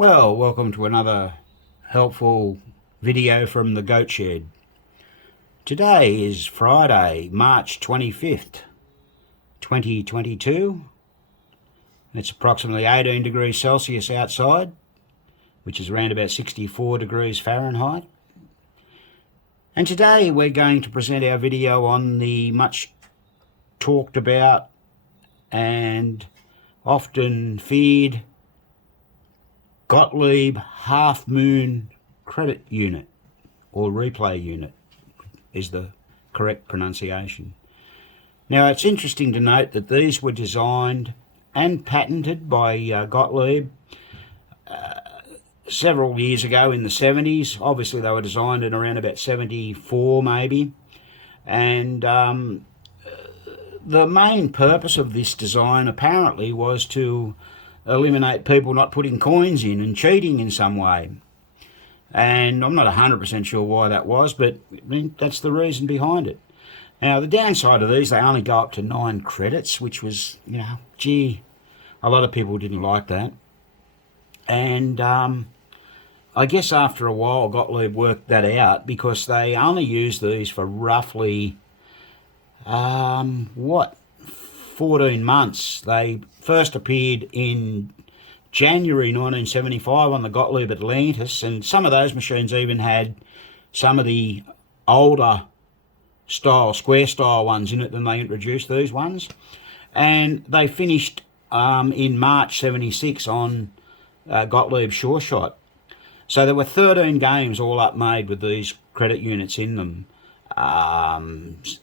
Well, welcome to another helpful video from the Goat Shed. Today is Friday, March 25th, 2022. It's approximately 18 degrees Celsius outside, which is around about 64 degrees Fahrenheit. And today we're going to present our video on the much talked about and often feared Gottlieb half moon credit unit, or replay unit is the correct pronunciation. Now it's interesting to note that these were designed and patented by Gottlieb several years ago in the 70s. Obviously they were designed in around about 74 maybe, and the main purpose of this design apparently was to eliminate people not putting coins in and cheating in some way. And I'm not 100% sure why that was, but I mean, that's the reason behind it. Now, the downside of these, they only go up to 9 credits, which was, gee, a lot of people didn't like that. And I guess after a while, Gottlieb worked that out because they only used these for roughly, 14 months. They first appeared in January 1975 on the Gottlieb Atlantis, and some of those machines even had some of the older style, square style ones in it than they introduced these ones. And they finished in March 76 on Gottlieb Sure Shot. So there were 13 games all up made with these credit units in them.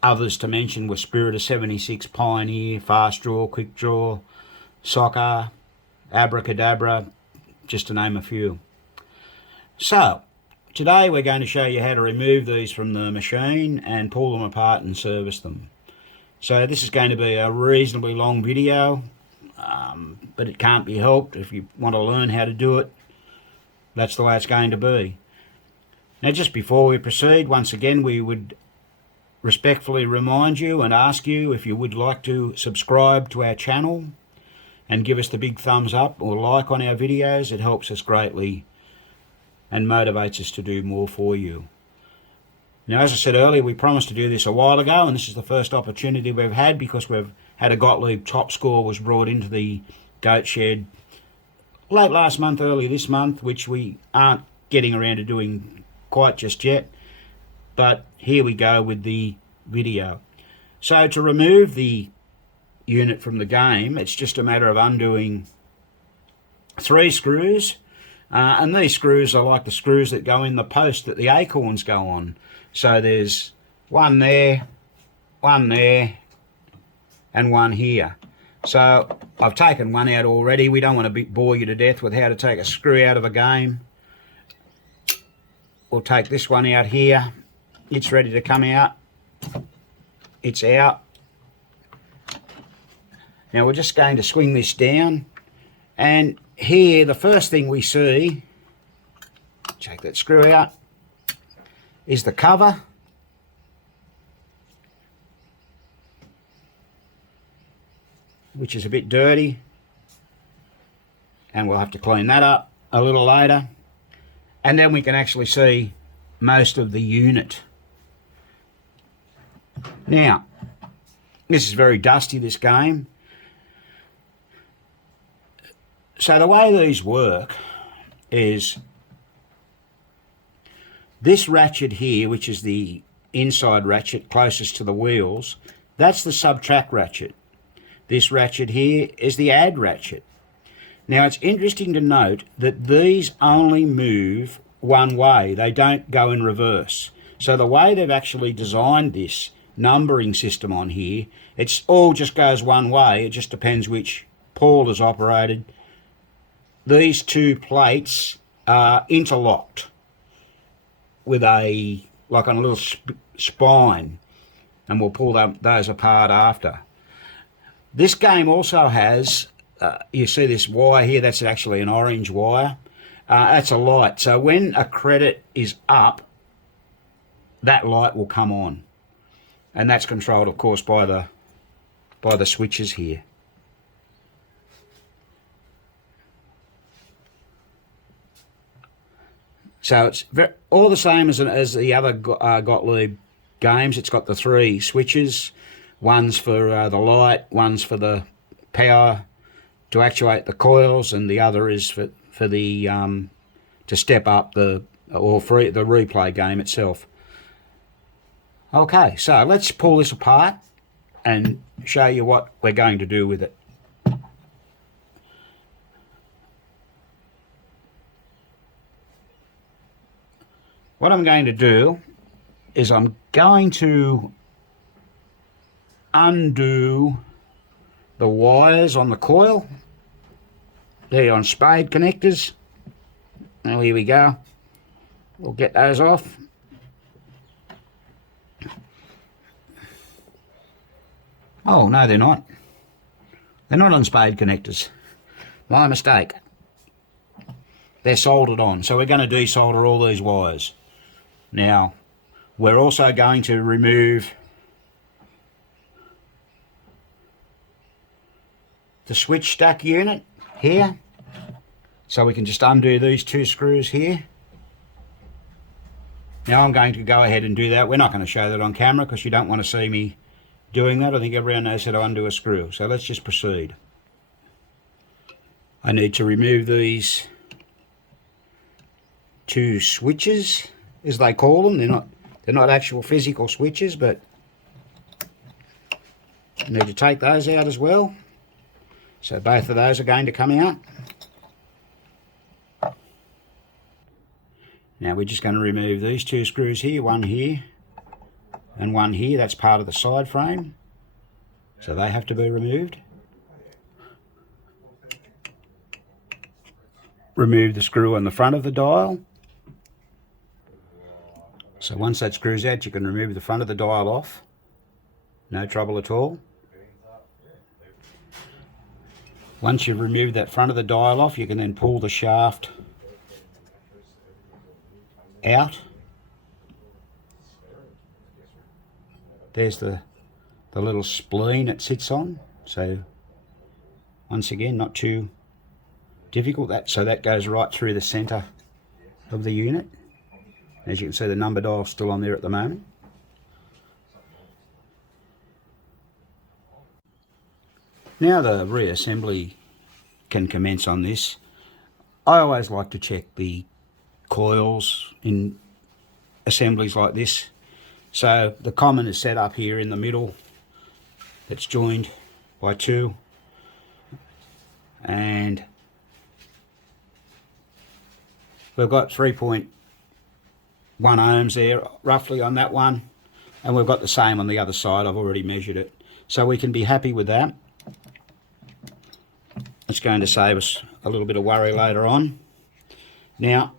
Others to mention were Spirit of 76, Pioneer, Fast Draw, Quick Draw, Soccer, Abracadabra, just to name a few. So, today we're going to show you how to remove these from the machine and pull them apart and service them. So this is going to be a reasonably long video, but it can't be helped. If you want to learn how to do it, that's the way it's going to be. Now, just before we proceed, once again, we would respectfully remind you and ask you if you would like to subscribe to our channel and give us the big thumbs up or like on our videos. It helps us greatly and motivates us to do more for you. Now, as I said earlier, we promised to do this a while ago, and this is the first opportunity we've had because we've had a Gottlieb top score was brought into the Goat Shed late last month, early this month, which we aren't getting around to doing quite just yet, but here we go with the video. So to remove the unit from the game, it's just a matter of undoing 3 screws, and these screws are like the screws that go in the post that the acorns go on. So there's one there, and one here. So I've taken one out already. We don't want to bore you to death with how to take a screw out of a game. We'll take this one out here. It's ready to come out. It's out. Now we're just going to swing this down. And here, the first thing we see, take that screw out, is the cover. Which is a bit dirty. And we'll have to clean that up a little later. And then we can actually see most of the unit. Now, this is very dusty, this game. So the way these work is this ratchet here, which is the inside ratchet closest to the wheels, that's the subtract ratchet. This ratchet here is the add ratchet. Now, it's interesting to note that these only move one way. They don't go in reverse. So the way they've actually designed this numbering system on here, it's all just goes one way. It just depends which pawl is operated. These 2 plates are interlocked with a, like on a little spine, and we'll pull those apart after. This game also has, you see this wire here, that's actually an orange wire. That's a light. So when a credit is up, that light will come on. And that's controlled, of course, by the switches here. So it's all the same as the other Gottlieb games. It's got the 3 switches. One's for the light, one's for the power to actuate the coils, and the other is for the to step up the replay game itself. Okay, so let's pull this apart and show you what we're going to do with it. What I'm going to do is I'm going to undo the wires on the coil. They're on spade connectors. Now here we go. We'll get those off. Oh, no, they're not. They're not on spade connectors. My mistake. They're soldered on. So we're going to desolder all these wires. Now, we're also going to remove the switch stack unit here. So we can just undo these 2 screws here. Now I'm going to go ahead and do that. We're not going to show that on camera because you don't want to see me doing that. I think everyone knows how to undo a screw. So let's just proceed. I need to remove these 2 switches, as they call them. They're not actual physical switches, but I need to take those out as well. So both of those are going to come out. Now we're just going to remove these 2 screws here, one here and one here. That's part of the side frame, so they have to be removed. Remove the screw on the front of the dial. So once that screw's out, you can remove the front of the dial off. No trouble at all. Once you've removed that front of the dial off, you can then pull the shaft out. There's the little spleen it sits on. So once again, not too difficult. So that goes right through the centre of the unit. As you can see, the number dial's still on there at the moment. Now the reassembly can commence on this. I always like to check the coils in assemblies like this. So the common is set up here in the middle. It's joined by 2, and we've got 3.1 ohms there roughly on that one, and we've got the same on the other side. I've already measured it, so we can be happy with that. It's going to save us a little bit of worry later on. Now,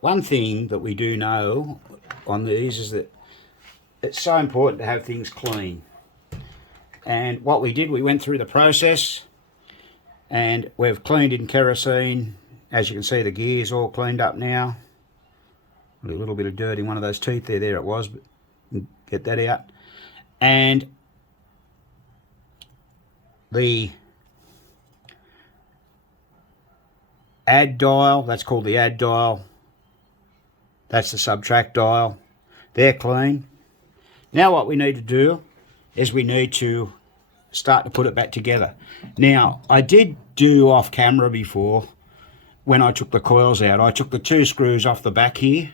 one thing that we do know on these is that it's so important to have things clean. And what we did, we went through the process and we've cleaned in kerosene. As you can see, the gear's all cleaned up now. A little bit of dirt in one of those teeth there. There it was, but get that out. And the add dial, that's called the add dial. That's the subtract dial. They're clean. Now what we need to do is we need to start to put it back together. Now, I did do off camera before, when I took the coils out, I took the 2 screws off the back here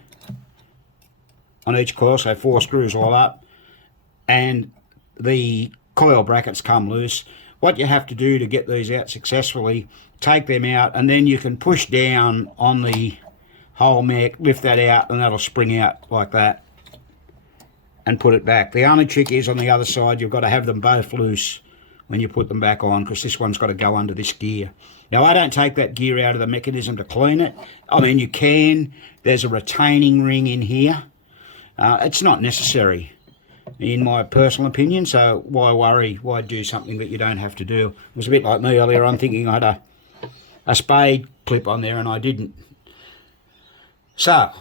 on each coil, so 4 screws all up, and the coil brackets come loose. What you have to do to get these out successfully, take them out, and then you can push down on the whole mech, lift that out, and that'll spring out like that and put it back. The only trick is on the other side, you've got to have them both loose when you put them back on, because this one's got to go under this gear. Now, I don't take that gear out of the mechanism to clean it. I mean, you can. There's a retaining ring in here. It's not necessary, in my personal opinion, so why worry? Why do something that you don't have to do? It was a bit like me earlier on, thinking I had a spade clip on there and I didn't. So,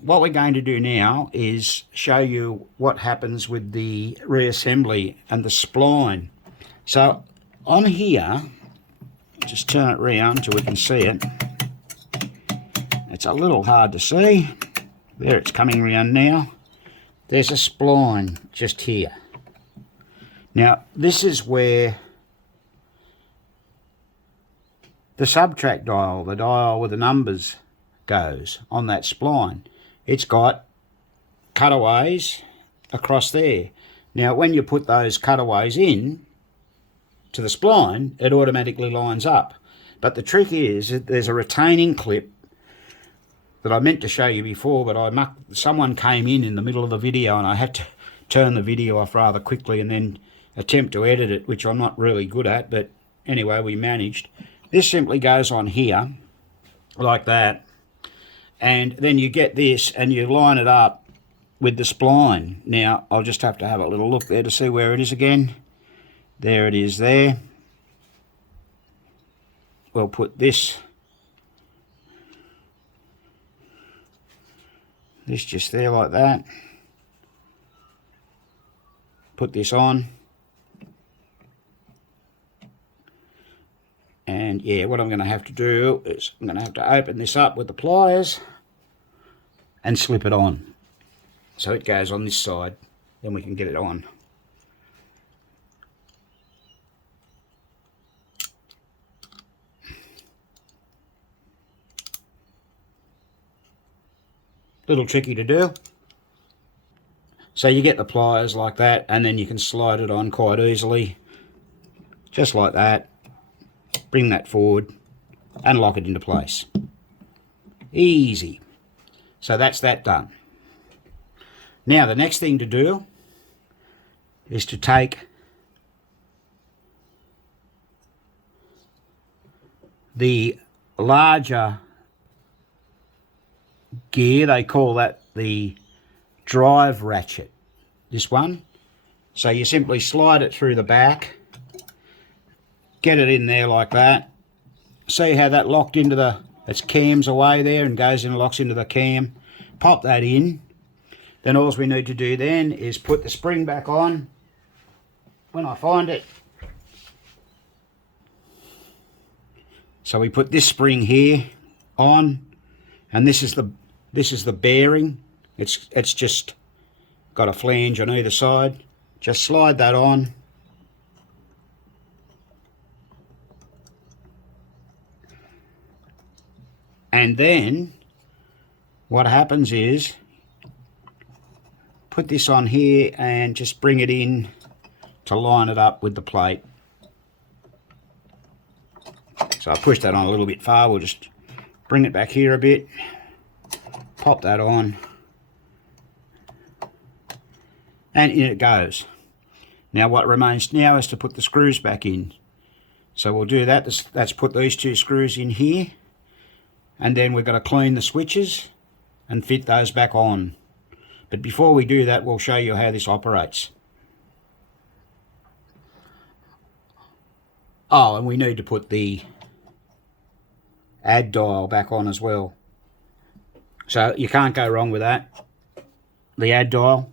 what we're going to do now is show you what happens with the reassembly and the spline. So, on here, just turn it round so we can see it. it's a little hard to see. There, it's coming around now. There's a spline just here. Now, this is where the subtract dial, the dial with the numbers, goes on that spline. It's got cutaways across there. Now, when you put those cutaways in to the spline, it automatically lines up. But the trick is that there's a retaining clip that I meant to show you before, but someone came in the middle of the video and I had to turn the video off rather quickly and then attempt to edit it, which I'm not really good at, but anyway, we managed. This simply goes on here, like that, and then you get this and you line it up with the spline. Now, I'll just have to have a little look there to see where it is again. There it is there. We'll put this just there like that. Put this on. And yeah, what I'm going to have to do is I'm going to have to open this up with the pliers and slip it on. So it goes on this side, then we can get it on. Little tricky to do. So you get the pliers like that, and then you can slide it on quite easily, just like that. Bring that forward and lock it into place. Easy. So that's that done. Now the next thing to do is to take the larger gear, they call that the drive ratchet, this one. So you simply slide it through the back, get it in there like that. See how that locked into the, its cam's away there and goes in and locks into the cam. Pop that in. Then all we need to do then is put the spring back on when I find it. So we put this spring here on, and this is the bearing. It's just got a flange on either side. Just slide that on. And then what happens is put this on here and just bring it in to line it up with the plate. So I push that on a little bit far. We'll just bring it back here a bit. Pop that on. And in it goes. Now what remains now is to put the screws back in. So we'll do that. Let's put these two screws in here. And then we've got to clean the switches and fit those back on. But before we do that, we'll show you how this operates. Oh, and we need to put the add dial back on as well. So you can't go wrong with that. The add dial.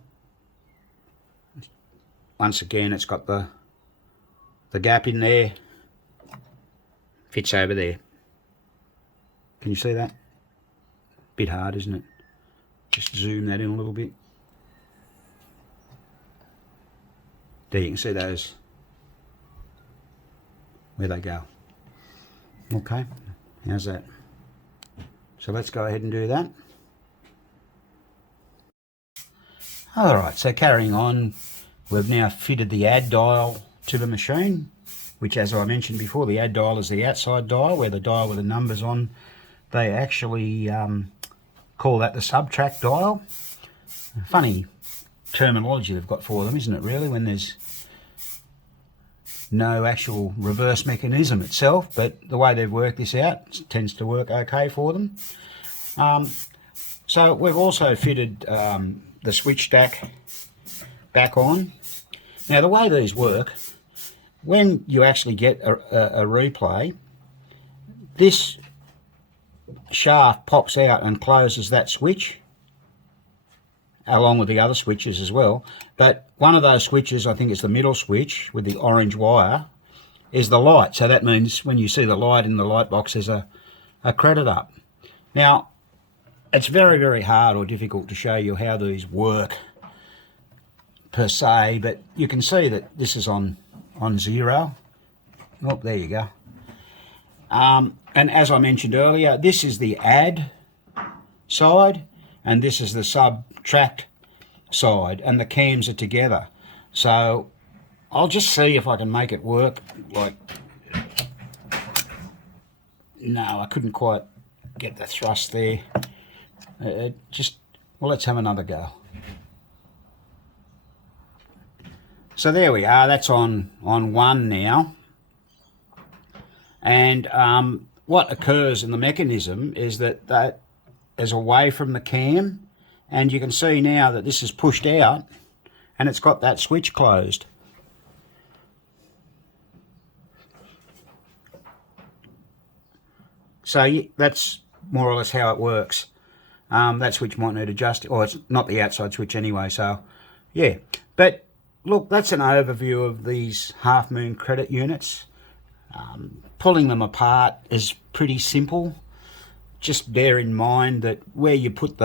Once again, it's got the gap in there. Fits over there. Can you see that? Bit hard, isn't it? Just zoom that in a little bit. There you can see those, where they go. Okay, how's that? So let's go ahead and do that. Alright, so carrying on, we've now fitted the add dial to the machine, which, as I mentioned before, the add dial is the outside dial, where the dial with the numbers on, they actually call that the subtract dial. Funny terminology they've got for them, isn't it, really, when there's no actual reverse mechanism itself, but the way they've worked this out tends to work okay for them. So we've also fitted the switch stack back on. Now the way these work, when you actually get a replay, this shaft pops out and closes that switch along with the other switches as well, but one of those switches, I think it's the middle switch with the orange wire, is the light. So that means when you see the light in the light box, there's a credit up. Now it's very, very hard or difficult to show you how these work per se, but you can see that this is on 0. Oh, there you go. And as I mentioned earlier, this is the add side and this is the subtract side, and the cams are together. So I'll just see if I can make it work. Like, no, I couldn't quite get the thrust there. Well, let's have another go. So there we are, that's on 1 now. And what occurs in the mechanism is that is away from the cam, and you can see now that this is pushed out and it's got that switch closed. So that's more or less how it works. That switch might need adjusting, or it's not the outside switch anyway, so yeah. But look, that's an overview of these half moon credit units. Pulling them apart is pretty simple. Just bear in mind that where you put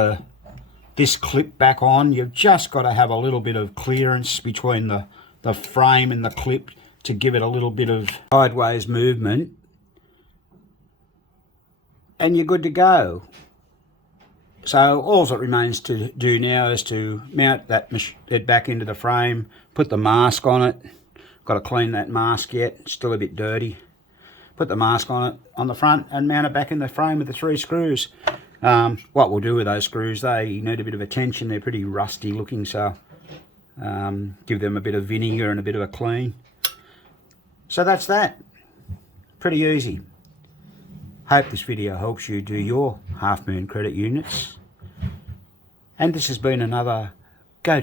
this clip back on, you've just got to have a little bit of clearance between the frame and the clip to give it a little bit of sideways movement, and you're good to go. So all that remains to do now is to mount it back into the frame, put the mask on it. Got to clean that mask yet, it's still a bit dirty. Put the mask on it on the front and mount it back in the frame with the 3 screws. What we'll do with those screws, they need a bit of attention. They're pretty rusty looking, so give them a bit of vinegar and a bit of a clean. So that's that. Pretty easy. Hope this video helps you do your half moon credit units. And this has been another Go